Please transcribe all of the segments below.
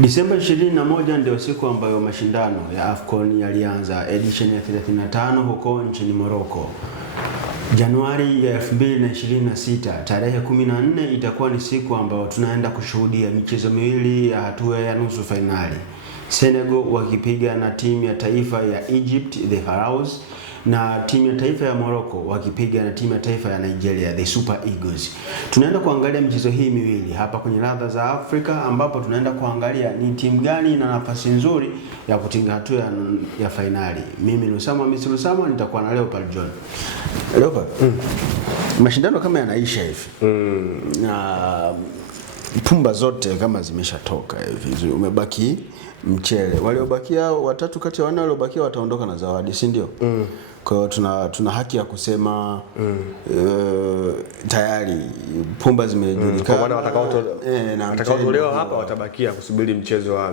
Disemba 21 ndio siku ambayo mashindano ya AFCON yalianza edition ya 35 huko nchini Morocco. Januari ya 2026 tarehe 14 itakuwa ni siku ambayo tunaenda kushuhudia michezo miwili ya hatua ya nusu finali. Senegal wakipiga na timu ya taifa ya Egypt the Pharaohs, na timu ya taifa ya Morocco wakipiga na timu ya taifa ya Nigeria the Super Eagles. Tunaenda kuangalia michezo hii miwili hapa kwenye Ladha za Afrika, ambapo tunaenda kuangalia ni timu gani ina nafasi nzuri ya kutinga hatua ya finali. Mimi ni Usama Mr. Usama, nitakuwa na Leopard John. Leopard, mashindano kama yanaisha hivi. Na pumba zote kama zimeshatoka hivi. Umebaki mchele. Waliobakia watatu kati ya wanne waliobakia wataondoka na zawadi, si ndio? Kwa hiyo tuna haki ya kusema tayari pumba zimejulikana. Kwa maana watakaotolewa hapa watabakia kusubiri mchezo wa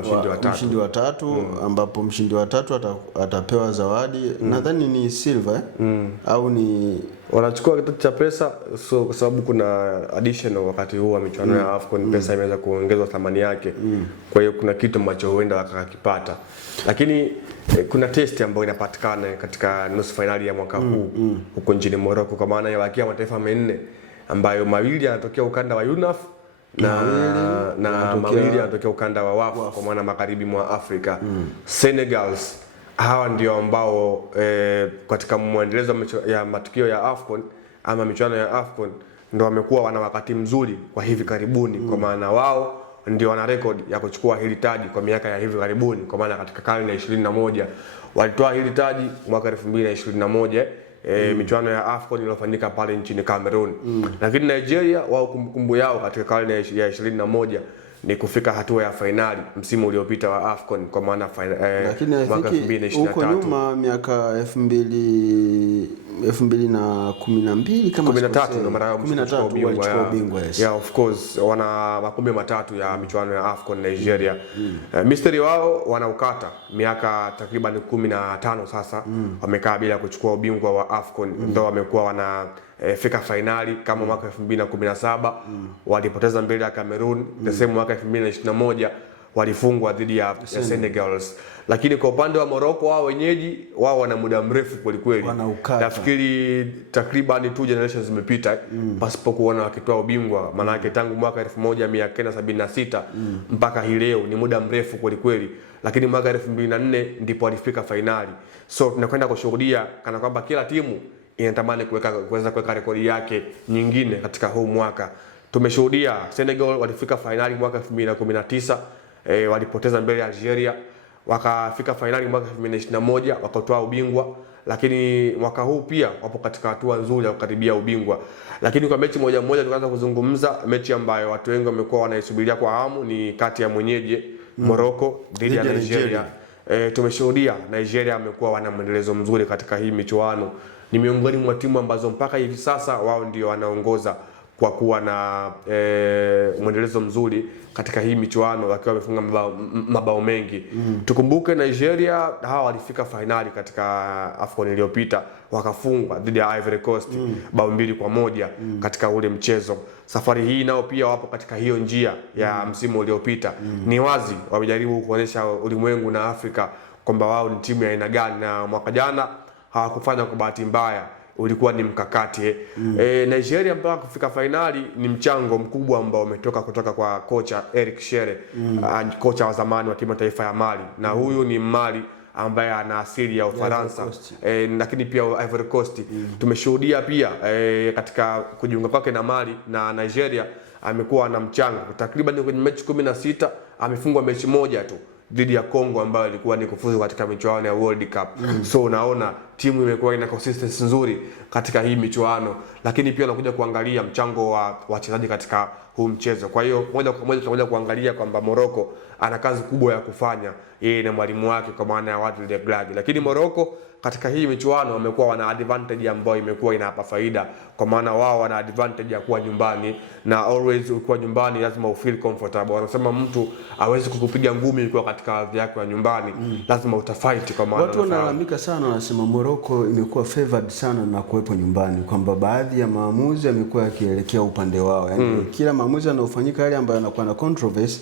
mshindi wa tatu. Ambapo mshindi wa tatu atapewa zawadi. Nadhani ni silver au ni wanachukua kitu cha pesa, so kwa sababu kuna additional wakati huu wa michuano ya AFCON, pesa imeweza kuongezwa thamani yake. Kwa hiyo kuna kitu ambacho huenda wakakipata. Lakini kuna test ambayo inapatikana katika nusu finali ya mwaka huu huko nchini Morocco, kwa maana ya wakia mataifa manne ambayo mawili yanatokea ukanda wa UNAF na mawili yanatokea ukanda wa WAF, kwa maana magharibi mwa Afrika. Senegal hawa ndio ambao katika mwendelezo ya matukio ya AFCON ama michuano ya AFCON ndio wamekuwa wana wakati mzuri kwa hivi karibuni, kwa maana wao ndio wana record ya kuchukua hili taji kwa miaka ya hivi karibuni, kwa maana katika karne ya 21 walitoa hili taji mwaka 2021 michuano ya AFCON iliyofanyika pale nchini Cameroon. Lakini Nigeria wao kumbukumbu yao katika karne ya 21 ni kufika hatua ya finali msimu uliopita wa AFCON, kwa maana mwaka 2023. Huko nyuma miaka 2012 kama 13 ndio mara yao walichukua ubingwa. Yeah, of course wana makombe matatu ya michuano ya AFCON Nigeria. Mystery wao wanaukata miaka takriban 15 sasa, wamekaa bila kuchukua ubingwa wa AFCON. Ndio wamekuwa wana fika finali kama mwaka 2017 walipoteza mbele ya Cameroon. Desemba mwaka 2021 walifungwa dhidi ya Senegal. Lakini kwa upande wa Morocco wao wenyeji wao wana muda mrefu kweli. Nafikiri takriban 2 generations zimepita pasipo kuona wakitoa ubingwa. Maana yake tangu mwaka 1976 mpaka hii leo ni muda mrefu kweli. Lakini mwaka 2004 ndipo walifika finali. So tunakwenda kushuhudia kana kwamba kila timu inatamani kuweza kuweka rekodi yake nyingine katika huu mwaka. Tumeshuhudia Senegal walifika finali mwaka 2019, walipoteza mbele ya Algeria. Wakafika finali mwaka 2021 wakatoa ubingwa, lakini mwaka huu pia wapo katika hatua nzuri ya kukaribia ubingwa. Lakini kwa mechi moja tukaanza kuzungumza mechi ambayo watu wengi wamekuwa wanaisubiria kwa hamu, ni kati ya mwenyeji Morocco dhidi ya Nigeria. Tumeshuhudia Nigeria amekuwa wana mwendelezo mzuri katika hii michuano. Ni miongoni mwa timu ambazo mpaka hivi sasa wao ndio wanaongoza kwa kuwa na mwendelezo mzuri katika hii michuano, wakiwa wamefunga mabao mengi. Tukumbuke Nigeria hawa walifika finali katika AFCON iliyopita, wakafungwa dhidi ya Ivory Coast bao 2-1 katika ule mchezo. Safari hii nao pia wapo katika hiyo njia ya msimu uliopita. Ni wazi wamejaribu kuonyesha ulimwengu na Afrika kwamba wao ni timu ya aina gani, na mwaka jana hawakufanya kwa bahati mbaya, ulikuwa ni mkakati. Nigeria mpaka kufika finali ni mchango mkubwa ambao umetoka kutoka kwa kocha Eric Shere, kocha wa zamani wa timu taifa ya Mali, na huyu ni Mali ambaye ana asili ya Ufaransa, lakini pia Ivory Coast. Tumeshuhudia pia katika kujiunga kwake na Mali na Nigeria amekuwa na mchango takriban kwenye mechi 16, amefungwa mechi moja tu dhidi ya Kongo ambayo ilikuwa ni kufuzu katika michuano ya World Cup. So unaona timu imekuwa ina consistency nzuri katika hii michuano, lakini pia unakuja kuangalia mchango wa wachezaji katika huu mchezo. Kwa hiyo moja kwa moja tunakuja kuangalia kwamba Morocco ana kazi kubwa ya kufanya yeye na mwalimu wake, kwa maana ya Wadil Regragui. Lakini Morocco katika hii michuano wamekuwa wana advantage ambayo imekuwa inapa faida, kwa maana wao wana advantage ya kuwa nyumbani, na always ukiwa nyumbani lazima ufeel comfortable. Wanasema mtu hawezi kukupiga ngumi ukiwa katika ardhi yako ya nyumbani, lazima utafight, kwa maana watu wanalalamika sana, wanasema Morocco Morocco imekuwa favored sana na kuwepo nyumbani, kwamba baadhi ya maamuzi yamekuwa yakielekea upande wao, yani kila maamuzi yanayofanyika yale ambayo yanakuwa na controversy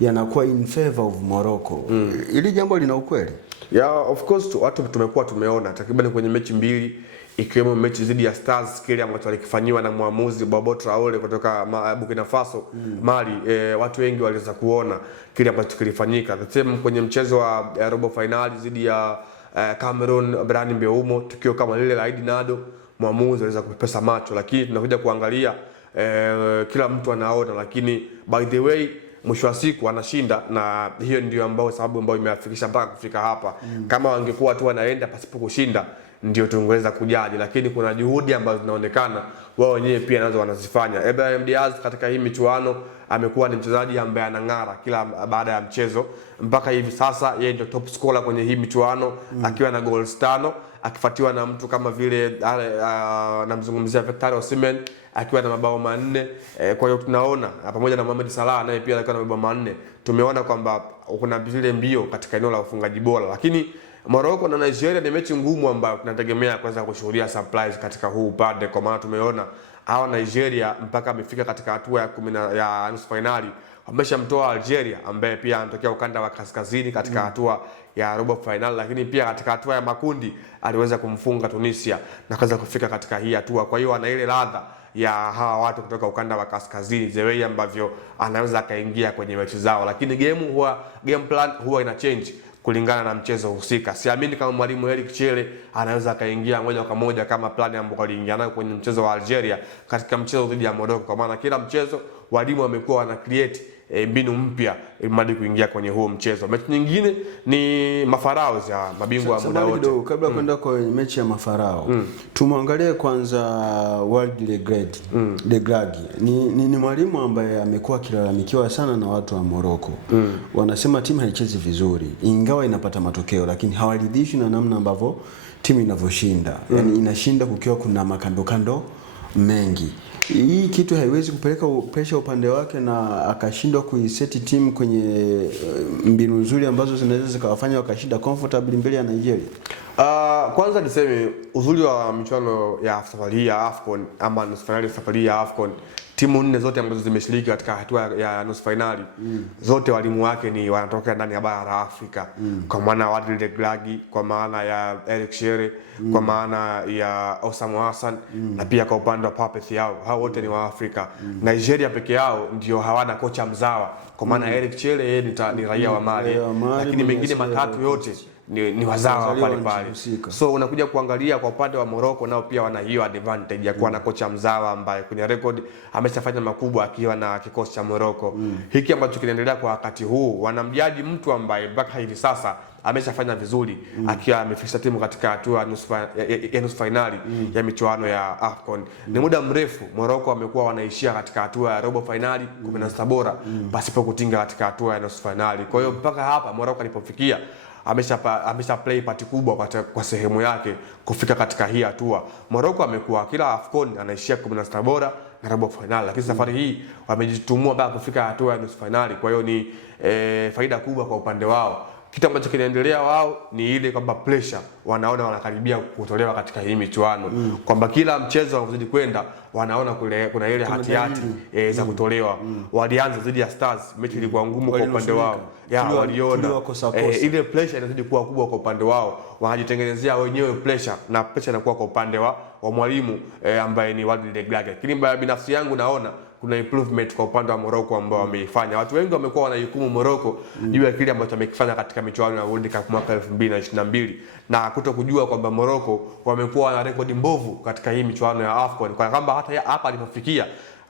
yanakuwa in favor of Morocco. Ili jambo lina ukweli? Yeah, of course watu tumekuwa tumeona takriban kwenye mechi mbili, ikiwemo mechi dhidi ya Stars kile ambacho alikifanywa na muamuzi Bobo Traore kutoka Burkina Faso, Mali. Watu wengi waliweza kuona kile ambacho kilifanyika. The same kwenye mchezo wa robo finali dhidi ya Cameroon, Brani Mbeumo, tukio kama lile la Aidi Nado, muamuzi aliweza kupepesa macho, lakini tunakuja kuangalia kila mtu anaona, lakini by the way mwisho wa siku anashinda, na hiyo ndio ambao sababu ambayo imeafikisha mpaka kufika hapa. Kama wangekuwa tu wanaenda pasipo kushinda, ndio tungeweza kujaji, lakini kuna juhudi ambazo zinaonekana wao wenyewe pia nazo wanazifanya. Ibrahim Diaz katika hii michuano amekuwa ni mchezaji ambaye anang'ara kila baada ya mchezo. Mpaka hivi sasa yeye ndio top scorer kwenye hii michuano akiwa na goals 5, akifuatiwa na mtu kama vile namzungumzia Victor Osimhen akiwa na mabao 4. Kwa hiyo tunaona pamoja na Mohamed Salah naye pia akiwa na mabao 4, tumeona kwamba kuna vile mbio katika eneo la ufungaji bora. Lakini Morocco na Nigeria ni mechi ngumu ambayo tunategemea kuweza kushuhudia surprise katika huu upande, kwa maana tumeona hawa Nigeria mpaka amefika katika hatua ya nusu finali wameshamtoa Algeria ambaye pia anatokea ukanda wa kaskazini katika hatua ya robo final, lakini pia katika hatua ya makundi aliweza kumfunga Tunisia na kuweza kufika katika hii hatua. Kwa hiyo ana ile ladha ya hawa watu kutoka ukanda wa kaskazini, the way ambavyo anaweza akaingia kwenye mechi zao, lakini game plan huwa ina change kulingana na mchezo husika. Siamini kama mwalimu Eric Chelle anaweza akaingia moja kwa moja kama plani ambayo aliingia nayo kwenye mchezo wa Algeria katika mchezo dhidi ya Morocco, kwa maana kila mchezo walimu wamekuwa wana create mbinu mpya ili kuingia kwenye huo mchezo. Mechi nyingine ni Mafarao ya mabingwa wa muda wote. Kabla kwenda kwa mechi ya Mafarao, tumwangalie kwanza Walid Regragui. Ni mwalimu ambaye amekuwa akilalamikiwa sana na watu wa Morocco. Wanasema timu haichezi vizuri, ingawa inapata matokeo, lakini hawaridhishwi na namna ambavyo timu inavyoshinda. Yani inashinda kukiwa kuna makando mengi. Hii kitu haiwezi kupeleka pressure upande wake na akashindwa kuiseti timu kwenye mbinu nzuri ambazo zinaweza zikawafanya wakashinda comfortably mbele ya Nigeria. Kwanza niseme uzuri wa michuano ya safari ya AFCON ama nusu finali safari ya AFCON, timu 4 zote ambazo zimeshiriki katika hatua ya nusu finali zote walimu wake ni wanatoka ndani ya bara la Afrika. Kwa maana Walid Regragui, kwa maana ya Eric Chelle, kwa maana ya Osama Hassan na pia kwa upande wa Pape Thiaw, hao wote ni wa Afrika. Nigeria peke yao ndio hawana kocha mzawa, kwa maana Eric Chelle yeye ni raia wa Mali, lakini mengine matatu yote ni wazawa pale. So unakuja kuangalia kwa upande wa Morocco, nao pia wana hiyo advantage ya kuwa na kocha mzawa ambaye kwenye record ameshafanya makubwa akiwa na kikosi cha Morocco. Hiki ambacho kinaendelea kwa wakati huu, wanamjaji mtu ambaye mpaka hivi sasa ameshafanya vizuri akiwa amefikisha timu katika hatua ya nusu finali ya michuano ya AFCON. Ni muda mrefu Morocco wamekuwa wanaishia katika hatua ya robo finali 16 bora pasipo kutinga katika hatua ya nusu finali. Kwa hiyo mpaka hapa Morocco alipofikia amesha play part kubwa kwa sehemu yake kufika katika hii hatua. Morocco amekuwa kila AFCON anaishia 16 bora na robo finali, lakini safari hii wamejitumua mpaka kufika hatua ya nusu finali. Kwa hiyo ni faida kubwa kwa upande wao. Kitu ambacho kinaendelea wao ni ile kwamba pressure wanaona wanakaribia kutolewa katika hii michuano, kwamba kila mchezo unazidi kwenda wanaona kuna ile hatihati za kutolewa. Walianza dhidi ya Stars, mechi ilikuwa ngumu kwa upande wao. Waliona ile pressure inazidi kuwa kubwa kwa upande wao, wanajitengenezea wenyewe pressure, na pressure inakuwa kwa upande wa mwalimu ambaye ni Walid Regragui. Lakini binafsi yangu naona kuna improvement kwa upande wa Morocco ambao wameifanya. Watu wengi wamekuwa wanahukumu Morocco juu ya kile ambacho amekifanya katika michuano ya World Cup mwaka 2022 na kutokujua kwamba Morocco wamekuwa na rekodi mbovu katika hii michuano ya AFCON, kwa kwamba hata hapa alipofikia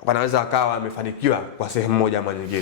wanaweza akawa wamefanikiwa kwa sehemu moja ama nyingine.